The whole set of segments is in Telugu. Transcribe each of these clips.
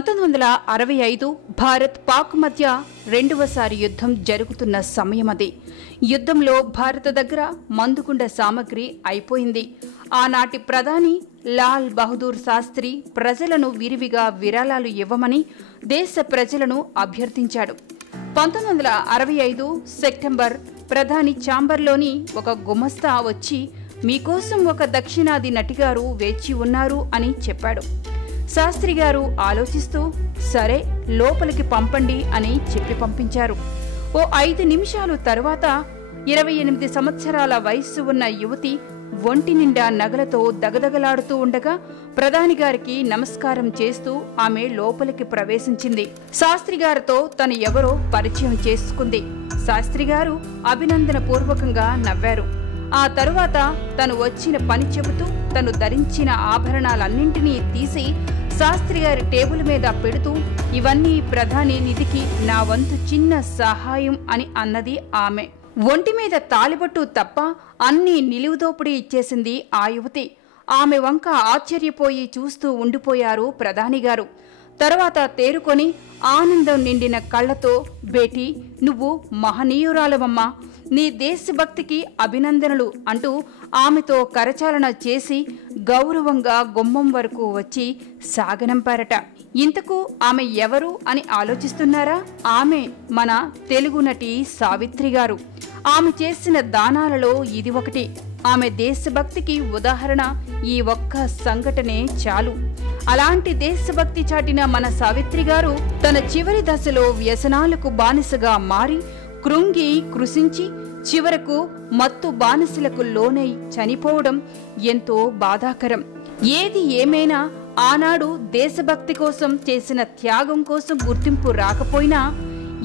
పంతొమ్మిది వందల అరవై ఐదు భారత్ పాక్ మధ్య రెండవసారి యుద్ధం జరుగుతున్న సమయమది యుద్ధంలో భారత దగ్గర మందుకుండ సామగ్రి అయిపోయింది. ఆనాటి ప్రధాని లాల్ బహదూర్ శాస్త్రి ప్రజలను విరివిగా విరాళాలు ఇవ్వమని దేశ ప్రజలను అభ్యర్థించాడు. పంతొమ్మిది వందల అరవై ఐదు సెప్టెంబర్ ప్రధాని చాంబర్లోని ఒక గుమస్తా వచ్చి మీకోసం ఒక దక్షిణాది నటిగారు వేచి ఉన్నారు అని చెప్పాడు. శాస్త్రి గారు ఆలోచిస్తూ సరే లోపలికి పంపండి అని చెప్పి పంపించారు. ఓ ఐదు నిమిషాలు తరువాత ఇరవై ఎనిమిది సంవత్సరాల వయస్సు ఉన్న యువతి ఒంటి నిండా నగలతో దగదగలాడుతూ ఉండగా ప్రధాని గారికి నమస్కారం చేస్తూ ఆమె లోపలికి ప్రవేశించింది. శాస్త్రి గారితో తను ఎవరో పరిచయం చేసుకుంది. శాస్త్రి గారు అభినందన పూర్వకంగా నవ్వారు. ఆ తరువాత తను వచ్చిన పని చెబుతూ తను ధరించిన ఆభరణాలన్నింటినీ తీసి శాస్త్రి గారి టేబుల్ మీద పెడుతూ ఇవన్నీ ప్రధాని నిధికి నా వంతు చిన్న సహాయం అని అన్నది ఆమె. ఒంటి మీద తాలిబట్టు తప్ప అన్నీ నిలువుదోపిడీ ఇచ్చేసింది ఆ యువతి. ఆమె వంక ఆశ్చర్యపోయి చూస్తూ ఉండిపోయారు ప్రధాని గారు. తర్వాత తేరుకొని ఆనందం నిండిన కళ్ళతో బేటీ నువ్వు మహనీయురాలవమ్మా. నీ దేశభక్తికి అభినందనలు అంటూ ఆమెతో కరచాలన చేసి గౌరవంగా గుమ్మం వరకు వచ్చి సాగనంపారట. ఇంతకు ఆమె ఎవరు అని ఆలోచిస్తున్నారా? ఆమె మన తెలుగు నటి సావిత్రి గారు. ఆమె చేసిన దానాలలో ఇది ఒకటి. ఆమె దేశభక్తికి ఉదాహరణ ఈ ఒక్క సంఘటనే చాలు. అలాంటి దేశభక్తి చాటిన మన సావిత్రి గారు తన చివరి దశలో వ్యసనాలకు బానిసగా మారి కృంగి కృషించి చివరకు మత్తు బానిసలకు లోనై చనిపోవడం ఎంతో బాధాకరం. ఏది ఏమైనా ఆనాడు దేశభక్తి కోసం చేసిన త్యాగం కోసం గుర్తింపు రాకపోయినా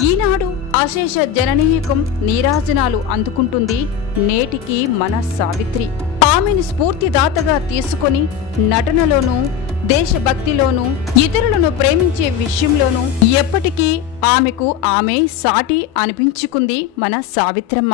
ఈనాడు అశేష జననీయకం నీరాజనాలు అందుకుంటుంది నేటికి మన సావిత్రి. ఆమెను స్ఫూర్తిదాతగా తీసుకొని నటనలోనూ దేశభక్తిలోనూ ఇతరులను ప్రేమించే విషయంలోనూ ఎప్పటికీ ఆమెకు ఆమె సాటి అనిపించుకుంది మన సావిత్రమ్మ.